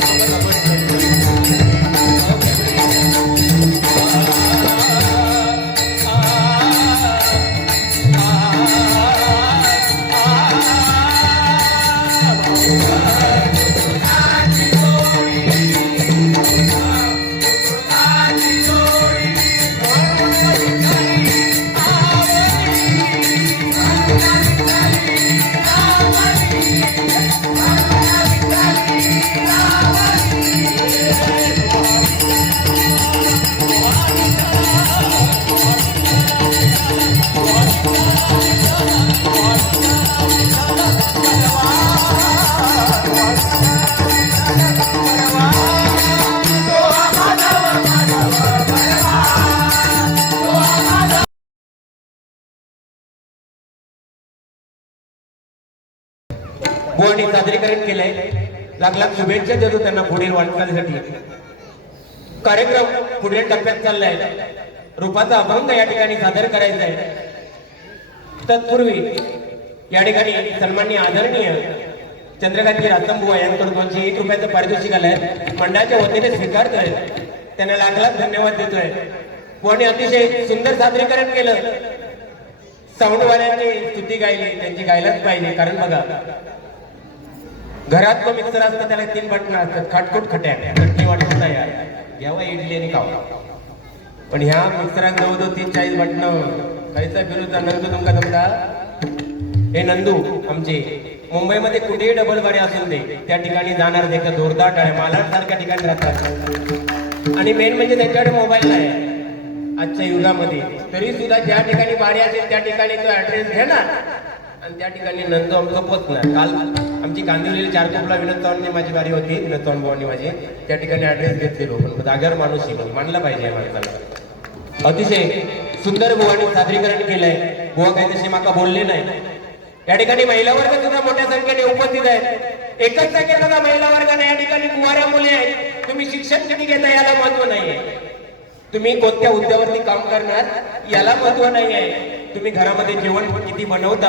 Música बुवानी सादरीकरण केलंय. लाख लाख शुभेच्छा देतो त्यांना पुढील वाटचालीसाठी. कार्यक्रम पुढील टप्प्यात चाललाय. रूपाचा अभंग या ठिकाणी सादर करायचा आहे. तत्पूर्वी या ठिकाणी सन्मान्य आदरणीय चंद्रकांतजी रातंबुवा यांकडून दोनशे एक रुपयाचं पारितोषिक आलंय. मंडळाच्या वतीने स्वीकारतोय. त्यांना लाख लाख धन्यवाद देतोय. कोणी अतिशय सुंदर सादरीकरण केलं. साऊंडवाल्यांनी स्तुती गायली त्यांची गायलाच पाहिजे कारण बघा घरात तो मिक्सर असतं त्याला तीन बटन असतात. खाटखुट खट्या खट्टी वाटत नाही यार. घ्यावा इडली आणि खावा. पण ह्या मिक्सरात जवळजवळ तीन चाळीस बटन खायचा फिरूचा नंदू तुमका जमता? हे नंदू आमचे. मुंबईमध्ये कुठेही डबल गाडी असून दे. त्या ठिकाणी जाणार ते का जोरदार आहे मालाड सारख्या ठिकाणी राहतात. आणि मेन म्हणजे त्यांच्याकडे मोबाईल नाही. आजच्या युगामध्ये. तरी सुद्धा ज्या ठिकाणी गाडी असेल त्या ठिकाणी तो ऍड्रेस ना आणि त्या ठिकाणी नंदू आमचं पोचणार काल आमची कांदिवलेली चार कोपला विनोद चव्हाणने माझी बारी होती विनोद चव्हाण भावांनी माझी. त्या ठिकाणी ऍड्रेस घेतलेलो पण जागर माणूस येलो मानला पाहिजे या माणसाला. अतिशय सुंदर बुवानी सादरीकरण केलंय. बुवा काही तशी माका बोलले नाही. या ठिकाणी महिला वर्ग सुद्धा मोठ्या संख्येने उपस्थित आहेत. एकच संख्येत सुद्धा महिला वर्गाने या ठिकाणी कुवाऱ्या मुली आहेत. तुम्ही शिक्षण किती घेता याला महत्त्व नाहीये. तुम्ही कोणत्या हुद्द्यावरती काम करणार याला महत्त्व नाही आहे तुम्ही घरामध्ये जेवण किती बनवता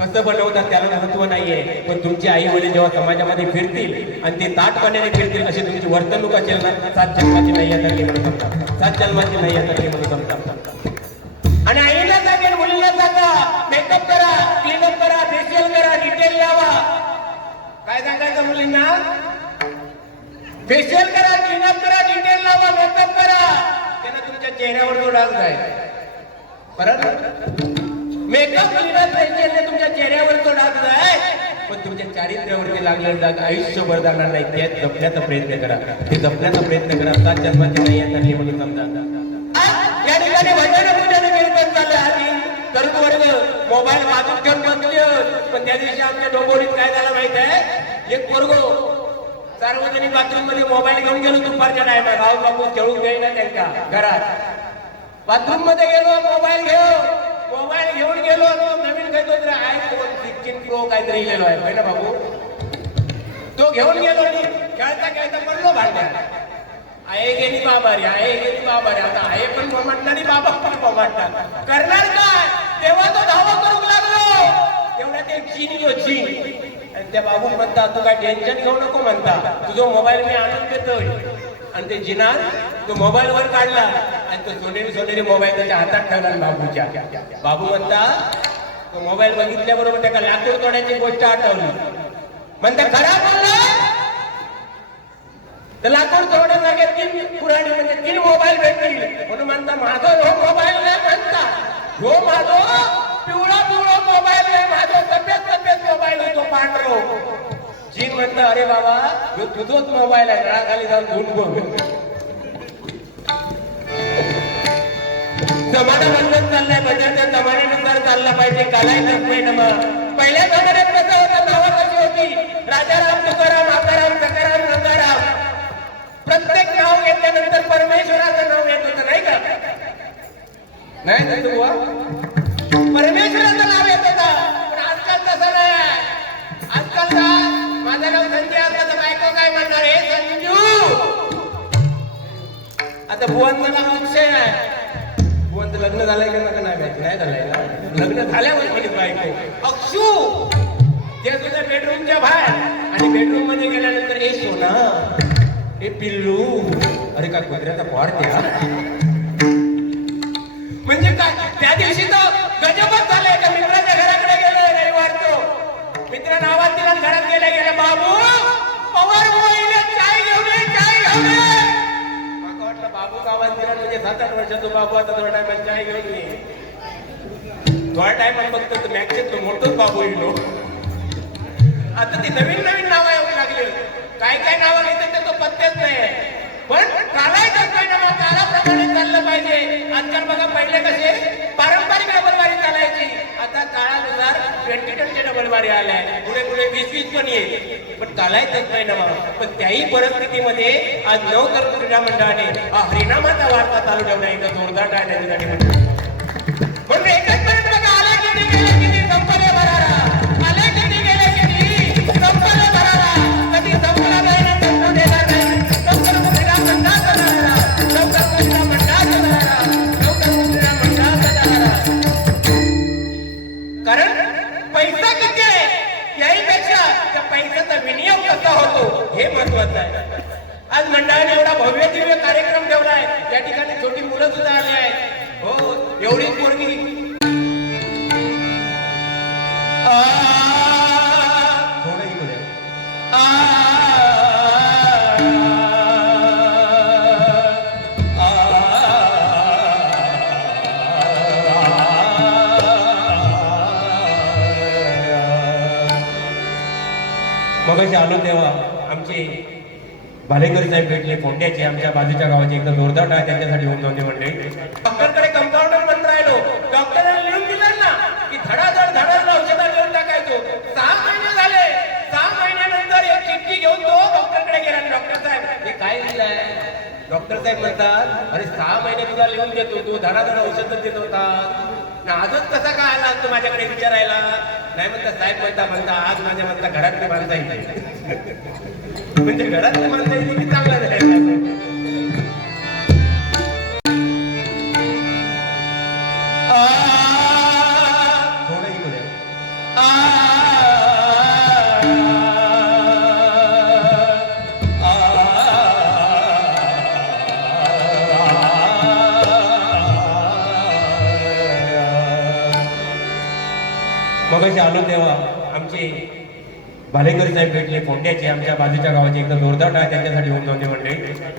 कसं बनवता त्याला महत्त्व नाहीये. पण तुमची आई वडील जेव्हा समाजामध्ये फिरतील आणि ते ताटपणाने फिरतील अशी तुमची वर्तणूक असेल ना सात जन्माची नाही आता म्हणून समजा. सात जन्माची नाही आता म्हणून समजा. आणि आईला सांगेल मुलीला सांगा मेकअप करा क्लिनअप करा फेशियल करा डिटेल लावा. काय सांगायचं मुलींना? फेशियल करा क्लिनअप करा डिटेल लावा मेकअप करा. त्यांना तुमच्या चेहऱ्यावर तो डाग जाईल. परत? मेकअप क्लीनअप फेशियलने तुमच्या चेहऱ्यावर तो डाग जाय. पण तुमच्या चारित्र्यावरती लागलेला डाग आयुष्यभर जाणार नाही. त्यात जपण्याचा प्रयत्न करा. ते जपण्याचा प्रयत्न करा. सात जन्माची नाही येणार म्हणून समजा. या ठिकाणी भजन पूजाने निर्माण चाललं आधी. तरुण वर्ग मोबाईल बाजूत घेऊन बसले. पण त्या दिवशी आमच्या डोंबोरीत काय झालं माहीत आहे? एक पोरगो सार्वजनिक बाथरूममध्ये मोबाईल घेऊन गेलो दुपारच्या टायमा राव बापू खेळून घेईना त्यांच्या घरात. बाथरूममध्ये गेलो मोबाईल घेऊ मोबाईल घेऊन गेलो नवीन काहीतरी आयफोन सिक्स्टीन प्रो काहीतरी गेलो आहे. होय ना बाबू? तो घेऊन गेलो आणि खेळता खेळता पडलो भांड्या आहे गेली बाबारी? आहे गेली बाबारी? आता आहे पण पमाटणारी बाबा. पण पमाटणार करणार काय? तेव्हा तो धावा करू लागलो. तेवढ्या ते चीन यो चीन आणि त्या बाबू म्हणता तू काय टेन्शन घेऊ नको म्हणता. तुझा मोबाईल मी आणून देतोय. आणि ते जिनार तो मोबाईल वर काढला. आणि तो सोनेरी सोनेरी मोबाईल त्याच्या हातात ठेवला बाबूच्या. बाबू म्हणता तो मोबाईल बघितल्याबरोबर त्याला लाकूड तोड्याची गोष्ट आठवली. म्हणता खरा बोलला. तर लाकूड तोडे जागे तीन पुराणी म्हणजे तीन मोबाईल भेटतील. म्हणून म्हणता माझा हो मोबाईल नाही म्हणता. हो माझो पिवळा पिवळा मोबाईल नाही माझा सफेद सफेद मोबाईल आहे तो पांढरो. जीन म्हणत अरे बाबा तुझोच मोबाईल आहे नळाखाली जाऊन धुवून बघ. जमाना बदलत चाललाय बदलत्या जमान्यानुसार चालला पाहिजे कालायचं नाही मग. पहिल्या जमान्यात कसं होतं नावं कशी होती. राजाराम तुकाराम आकाराम सकाराम रंगाराम. प्रत्येक नाव घेतल्यानंतर परमेश्वराचं नाव घेत होतं नाही का? नाही ना बुवा? परमेश्वराचं नाव येत होता. पण आजकाल तसं नाही. आजकाल माझं नाव संजय असलं तर बायको काय म्हणणार हे संजू! आता भुवनचं नाव अक्षय आहे. बुवांचं लग्न झालंय का नका नाही माहिती. नाही झालंय ना? लग्न झाल्यावर म्हणे बायको. अक्षू! ते तुझ्या बेडरूमच्या बाहेर. आणि बेडरूममध्ये गेल्यानंतर हे सोना हे पिल्लू. अरे काय कुत्र्याचा पॉर त्या? म्हणजे काय? त्या दिवशी तर बाबू गावात म्हणजे सात आठ वर्ष बाबू आता थोडा टाइम चाय घेऊन ये. थोडा टाइम फक्त मॅगचे तो मोठोच बाबू येईल आता ती नवीन नवीन नावं येऊ लागली. काय काय नावं घेतात ते तो नाही. पण चालायचं काय ना मग काळाप्रमाणे चाललं पाहिजे आजकाल बघा पहिले कसे पारंपरिक डबलबारी चालायची आता काळानुसार ट्वेंटी ट्वेंटी डबलबारी आलाय. पुढे पुढे वीस वीस पण येईल. पण चालायचंच नाही ना मग पण त्याही परिस्थितीमध्ये आज नऊ तर क्रीडा मंडळाने हा हरिनामाचा वार्ता चालू ठेवला एकदा जोरदार आहे महत्वाचं आहे. आज मंडळाने एवढा भव्य दिव्य कार्यक्रम ठेवलाय या ठिकाणी छोटी मुलं सुद्धा आली आहेत. हो एवढी पोरगी भालेकर साहेब भेटले कोंड्याचे आमच्या बाजूच्या गावाचे एकदा जोरदार आहे त्यांच्यासाठी होऊन जाऊन म्हणले. डॉक्टरकडे कंपाऊंडर पण राहिलो. डॉक्टरांनी लिहून दिलं ना की धडाधड धडाधड औषधं लिहून टाकायचो. सहा महिने झाले. सहा महिन्यानंतर एक चिठ्ठी घेऊन तो डॉक्टरकडे गेला. आणि डॉक्टर साहेब हे काय लिहिलंय? डॉक्टर साहेब म्हणतात अरे सहा महिने तुला लिहून देतो. तू धडाधड औषधं देत होता. ना आजच कसा काय आला तू माझ्याकडे विचारायला? नाही म्हणता साहेब म्हणता म्हणता आज माझ्या म्हणता घरातली बांधता येते म्हणजे घरातली बांधता येते की आलो तेव्हा आमचे भालेकर साहेब भेटले फोंड्याचे आमच्या बाजूच्या गावाचे. एकदा जोरदार आहे त्यांच्यासाठी होऊन जाऊन मंडळी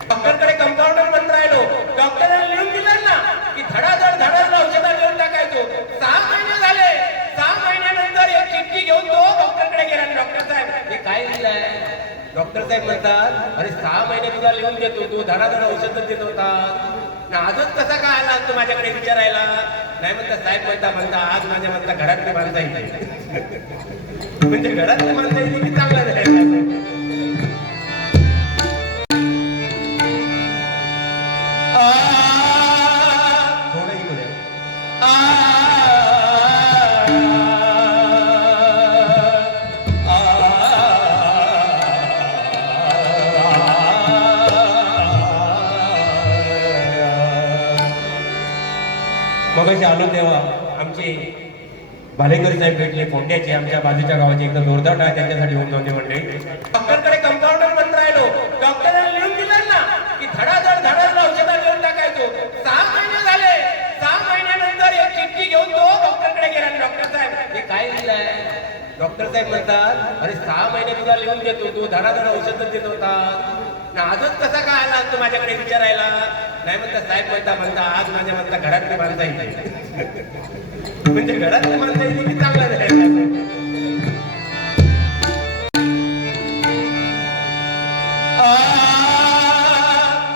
डॉक्टरकडे कंपाऊंडर पण राहिलो डॉक्टरांनी लिहून दिलं ना की धडाधड धडाधड औषधा लिहून टाकायचो. सहा महिने झाले. सहा महिन्यानंतर एक चिठ्ठी घेऊन तो डॉक्टरकडे गेला. आणि डॉक्टर साहेब हे काय लिहिलंय? डॉक्टर साहेब म्हणतात अरे सहा महिने तुला लिहून देतो. तू धडाधड औषधच देत होता. ना आजच कसा काय आला तू माझ्याकडे विचारायला? नाही म्हणता साहेब म्हणता म्हणता आज माझ्या म्हणता घरातली माणसं येते म्हणजे घरातली बांधता येते मगाशी तेव्हा आमचे भालेकर साहेब भेटले फोंड्याचे आमच्या बाजूच्या गावाचे. एकदा जोरदार आहे त्यांच्यासाठी होऊन जाऊन म्हणले. डॉक्टरकडे कंपाऊंडर पण राहिलो डॉक्टरांना लिहून दिलं ना की धडाधड धडाधड औषधं लिहून टाकायचो. सहा महिने झाले. सहा महिन्यानंतर एक चिठ्ठी घेऊन तो डॉक्टरकडे गेला. आणि डॉक्टर साहेब हे काय लिहिलंय? डॉक्टर साहेब म्हणतात अरे सहा महिने तुला लिहून देतो. तू धडाधड औषधं देत होता. ना आजच कसा काय आला तू माझ्याकडे विचारायला? नाही म्हणता साहेब म्हणता म्हणता आज माझ्या म्हणता घरातली बांधता येते म्हणजे घरातली माणसं येते की चांगलं नाही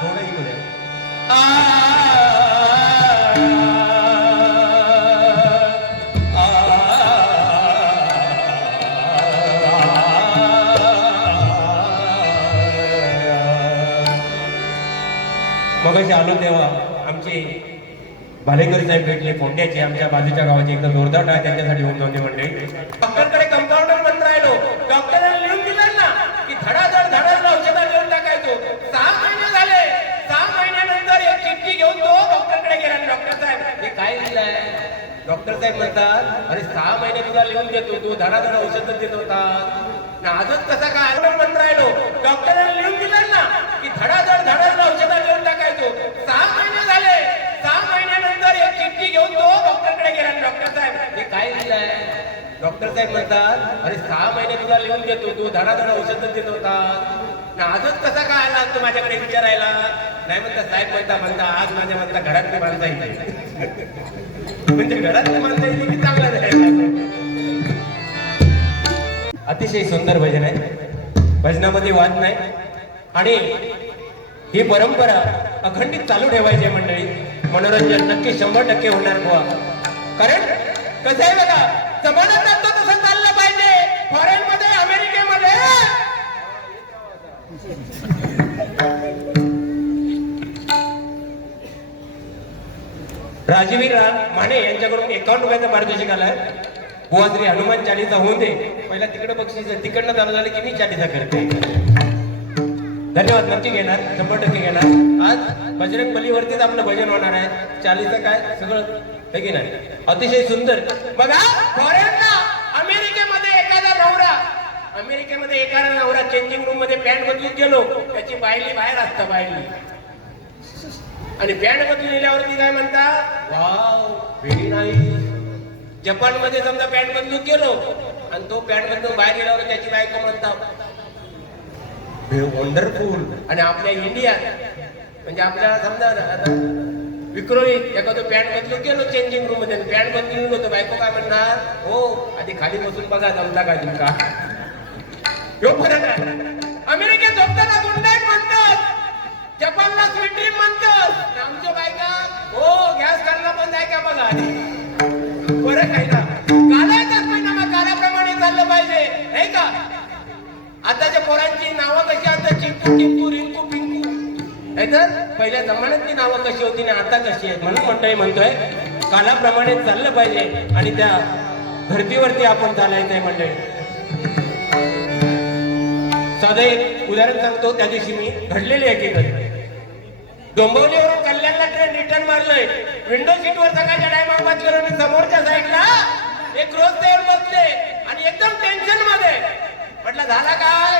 थोडं इकडे देवा. आलो तेव्हा भालेकर साहेब भेटले कोंड्याचे आमच्या बाजूच्या गावाचे एकदम जोरदार आहे त्यांच्यासाठी होऊन जाऊन मंडळी डॉक्टरकडे कंपाऊंडर पण राहिलो डॉक्टरांना लिहून दिलं ना की धडाधड धडाधड औषधा लिहून टाकायचो. सहा महिने झाले. सहा महिन्यानंतर एक चिठ्ठी घेऊन तो डॉक्टरकडे गेला. आणि डॉक्टर साहेब हे काय लिहिलंय? डॉक्टर साहेब म्हणतात अरे सहा महिने तुला लिहून देतो. तू धडाधड औषध देत होता. ना आजच कसा काय आलं म्हणून राहिलो डॉक्टरांना लिहून दिलं ना की धडाधड औषध लिहून टाकायचो सहा महिने झाले सहा महिन्यानंतर एक चिठ्ठी घेऊन तो डॉक्टरकडे गेला डॉक्टर साहेब? हे काय लिहिलंय डॉक्टर साहेब म्हणतात अरे सहा महिने तुला लिहून देतो तू धडाधडा औषध देत होता. ना आजच कसा काय आला तू माझ्याकडे विचारायला? नाही म्हणता साहेब म्हणता म्हणता आज माझ्या म्हणता घरातली माणसं येते म्हणजे घरातली माणसं येते की चांगला अतिशय सुंदर भजन आहे. भजनामध्ये वाद नाही. आणि ही परंपरा अखंडित चालू ठेवायची मंडळी. मनोरंजन नक्की शंभर टक्के होणार बुवा. कारण कसं आहे बघा जमाना जातो तसं चाललं पाहिजे. फॉरेन मध्ये अमेरिकेमध्ये. राजवीर राम माने यांच्याकडून एकावन्न रुपयाचा पारितोषिक आलाय. बुवा हनुमान चालीसा होऊन दे. पहिला तिकडे बक्षीस तिकडनं चालू झालं की मी चालीसा करते. धन्यवाद नक्की घेणार. शंभर टक्के घेणार. आज बजरंग बलीवरतीच आपलं भजन होणार आहे. चालीसा काय? सगळं है की नाही? अतिशय सुंदर. बघा फॉरेनला अमेरिकेमध्ये एखादा नवरा अमेरिकेमध्ये एखादा नवरा चेंजिंग रूममध्ये पॅन्ट बदलून गेलो त्याची बायली बाहेर असतं बायली. आणि पॅन्ट बदलून गेल्यावरती काय म्हणता? वाव व्हेरी नाईस जपानमध्ये समजा पॅन्ट बदलून गेलो आणि तो पॅन्ट बदलून बाहेर गेल्यावर त्याची बायको म्हणता वंडरफुल आणि आपल्या इंडियात म्हणजे आपल्याला समजा ना आता विक्रोळी एखादं पॅन्ट बदलून गेलो चेंजिंग रूममध्ये. पॅन्ट बदलून गेलो बायको काय म्हणणार? हो आधी खाली बसून बघा जमता का तुमका ह्यो फरक आहे. अमेरिकेत झोपताना गुंडाईट म्हणतात. जपानला स्वीट ड्रीम म्हणतात. आमच्या बायका हो गॅस करणं बंद आहे का बघा? आधी फरक आहे ना? कालायचाच म्हणजे मग कालाप्रमाणे चाललं पाहिजे. नाही का? आताच्या पोरांची नावं कशी असतात नाहीतर पहिल्या जमान्यातली नावं कशी होती ना आता कशी आहेत म्हणून म्हणतोय म्हणतोय. कालाप्रमाणे चाललं पाहिजे आणि त्या धर्तीवरती आपण चालायचंय मंडळी. साधं एक उदाहरण सांगतो. त्या दिवशी मी घडलेली आहे की डोंबवलीवरून कल्याणला ट्रेन रिटर्न मारलंय. विंडो सीट वर सकाळच्या टायमावर बसलो मी समोरच्या साईडला एक रोज येऊन बसले. आणि एकदम टेन्शनमध्ये. म्हटलं झाला काय?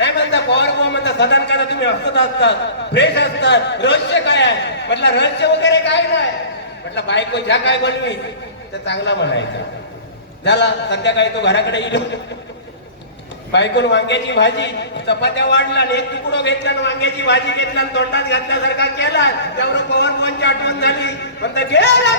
नाही म्हणता पवार बुवा म्हणता सदन करा तुम्ही हसत असतात फ्रेश असतात. रहस्य काय आहे? म्हटलं रहस्य वगैरे काय नाही. म्हटलं बायको ज्या काय बनवी तर चांगला म्हणायचा. झाला संध्याकाळी तो घराकडे येईल बायकोन वांग्याची भाजी चपात्या वाढला आणि एक तुकडो घेतला आणि वांग्याची भाजी घेतला आणि तोंडात घातल्यासारखा केला. त्यावर पवन बुवांची आठवण झाली. म्हणता गेला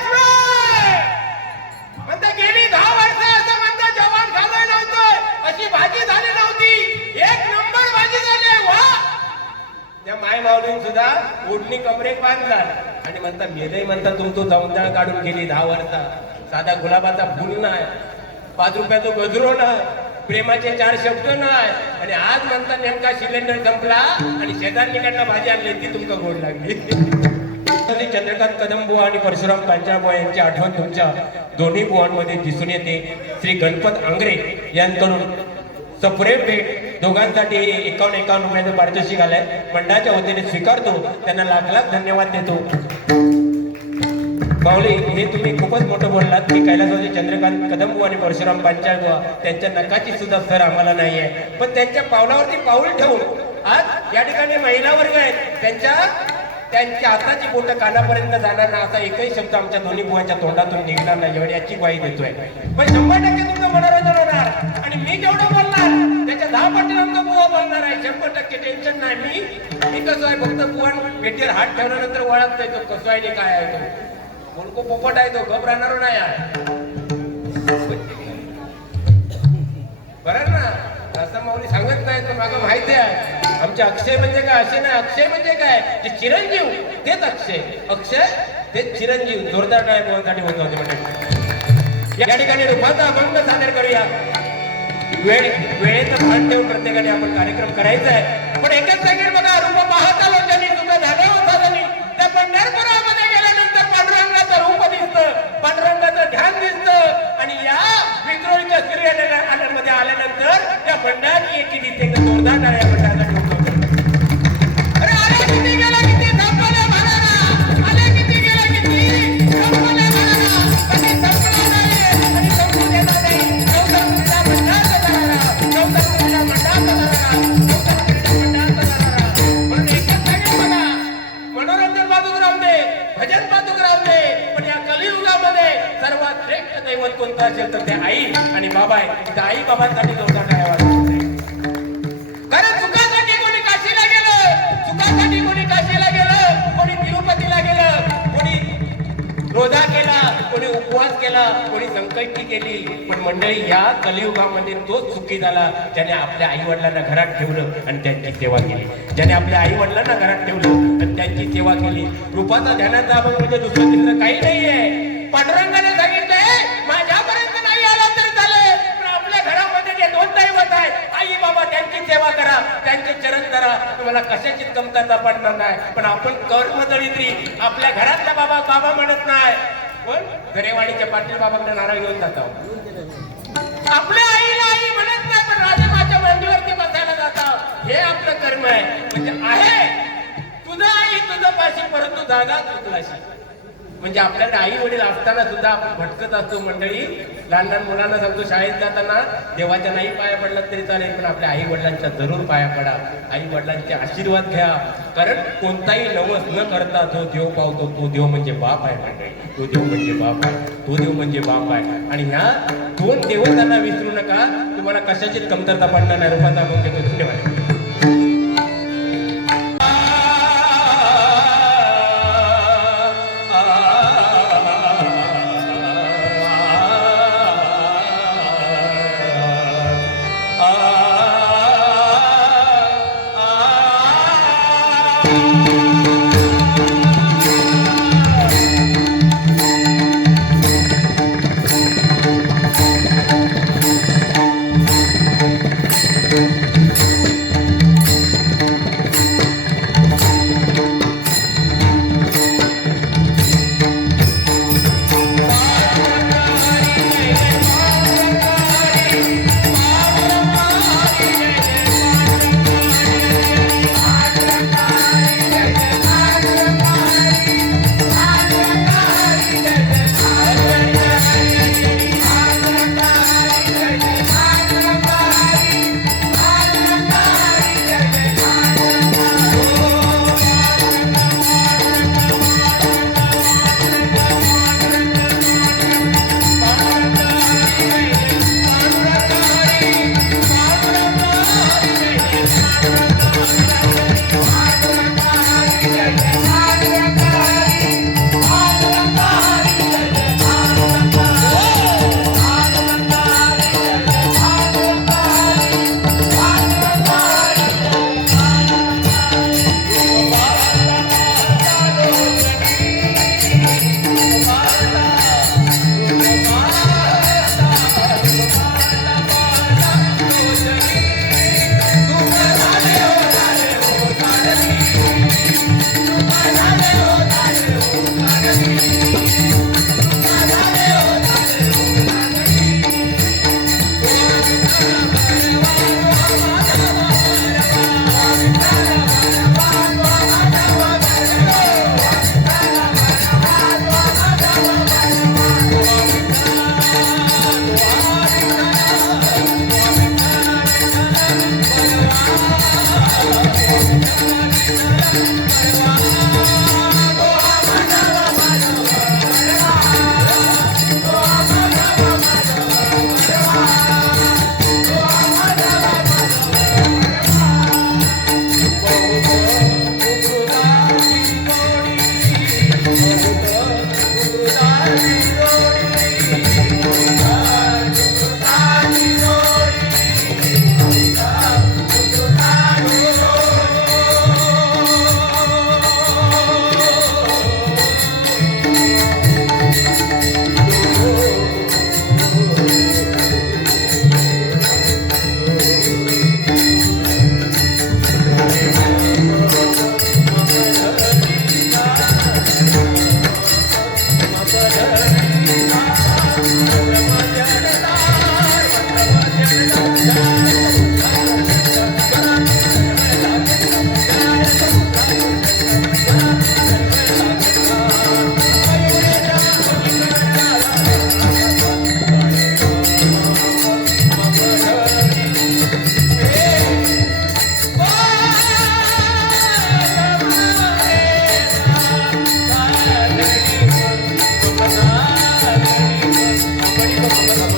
माय माऊलीन सुद्धा ओढणी कमरेक बांधला आणि म्हणता मेलही म्हणता तुमचं जमदाळ काढून गेली दहा वरचा साधा गुलाबाचा फुल नाही. पाच रुपयाचा गजरो नाही. प्रेमाचे चार शब्द नाही. आणि आज म्हणता नेमका सिलेंडर संपला आणि शेजारणीकडनं भाजी आणली ती तुमका गोड लागली. चंद्रकांत कदंबू आणि परशुराम पांचाळबुवा यांची आठवण तुमच्या दोन्ही बुवांमध्ये दिसून येते. श्री गणपत आंग्रे यांकडून प्रेम भेट दोघांसाठी एकावन्न एकावन्न रुपयाचं पारितोषिक आलंय. मंडळाच्या वतीने स्वीकारतो. त्यांना लाख लाख धन्यवाद देतो. माऊली हे तुम्ही खूपच मोठं बोललात. की कैलासवाचे चंद्रकांत कदम आणि परशुराम पांचाळ त्यांच्या नकाची सुद्धा सर आम्हाला नाही आहे. पण त्यांच्या पावलावरती पाऊल ठेवून आज या ठिकाणी महिला वर्ग आहेत. त्यांच्या त्यांच्या हाताची बोटं कानापर्यंत जाणार ना असा एकही शब्द आमच्या दोन्ही बुवाच्या तोंडातून निघणार नाही. एवढी याची ग्वाही देतोय. पण शंभर टक्के तुमचं मनोरंजन होणार. आणि मी जेवढं बोलणार त्याच्या बुवा बोलणार आहे. शंभर टक्के टेन्शन नाही. मी मी कसं आहे फक्त बुवा भेटीवर हात ठेवल्यानंतर ओळखता येतो कसं आहे काय आहे तो. मुलको पोपट आहे तो घबराणार नाही आहे. बरं ना? असं माऊली सांगत नाही तर मागं माहिती आहे. आमचे अक्षय म्हणजे काय? असे नाही. अक्षय म्हणजे काय? जे चिरंजीव. तेच अक्षय. अक्षय तेच चिरंजीव. जोरदार टाळ्या दोघांसाठी होत होते म्हणजे या ठिकाणी रूपाचा अभंग सादर करूया. वेळ वेळेचं भान ठेवून प्रत्येकाने आपण कार्यक्रम करायचा आहे. पण एकच सांगेल बघा रूप पाहता त्यांनी तुझं झालं होता त्यांनी त्या पंढरपुरामध्ये गेल्यानंतर पांडुरंगाचं रूप दिसतं. पांडुरंगाचं ध्यान दिसतं. आणि या विक्रोळीच्या मध्ये आल्यानंतर त्या भंडारी एकी दिसते जोरदार टाळ्या मंडळासाठी अरे किती गेला? आणि बाबा आहे. तिथं आई बाबांसाठी जोरदार टाळ्या आहे. कारण सुखासाठी कोणी काशीला गेलं? सुखासाठी कोणी काशीला गेलं? कोणी तिरुपतीला गेलं? कोणी रोजा केला? कोणी उपवास केला? कोणी संकष्टी केली? पण मंडळी या कलियुगामध्ये तो चुकी झाला. ज्याने आपल्या आई वडिलांना घरात ठेवलं आणि त्यांची सेवा केली. ज्याने आपल्या आई वडिलांना घरात ठेवलं आणि त्यांची सेवा केली. रूपाचा ध्यानाचा अभंग म्हणजे दुसरं तिसरं काही नाहीये. पांडुरंगाने करा त्यांचे चरण करा तुम्हाला कशाची कमतरता पडणार नाही. पण आपण कर्मदळित्री आपल्या घरातला बाबा बाबा म्हणत नाही. पण घरेवाडीच्या पाटील बाबांना नारळ घेऊन जातो आपल्या आईला आई म्हणत नाही पण राजमाच्या मांडीवरती बसायला जातात हे आपलं कर्म आहे. म्हणजे आहे. तुझं आई तुझं पाशी परंतु जागा तुलाशी म्हणजे आपल्याला आई वडील असताना सुद्धा आपण भटकत असतो मंडळी. लहान लहान मुलांना सांगतो शाळेत जाताना देवाच्या नाही पाया पडला तरी चालेल पण आपल्या आई वडिलांच्या जरूर पाया पडा. आई वडिलांचे आशीर्वाद घ्या. कारण कोणताही नवस न करता जो देव पावतो तो देव म्हणजे बाप आहे मंडळी. तो देव म्हणजे बाप आहे. तो देव म्हणजे बाप आहे. आणि ह्या दोन देवतांना विसरू नका. तुम्हाला कशाचीच कमतरता पडणार नाही. रूपाचा आपण घेतो. धन्यवाद. Obrigado.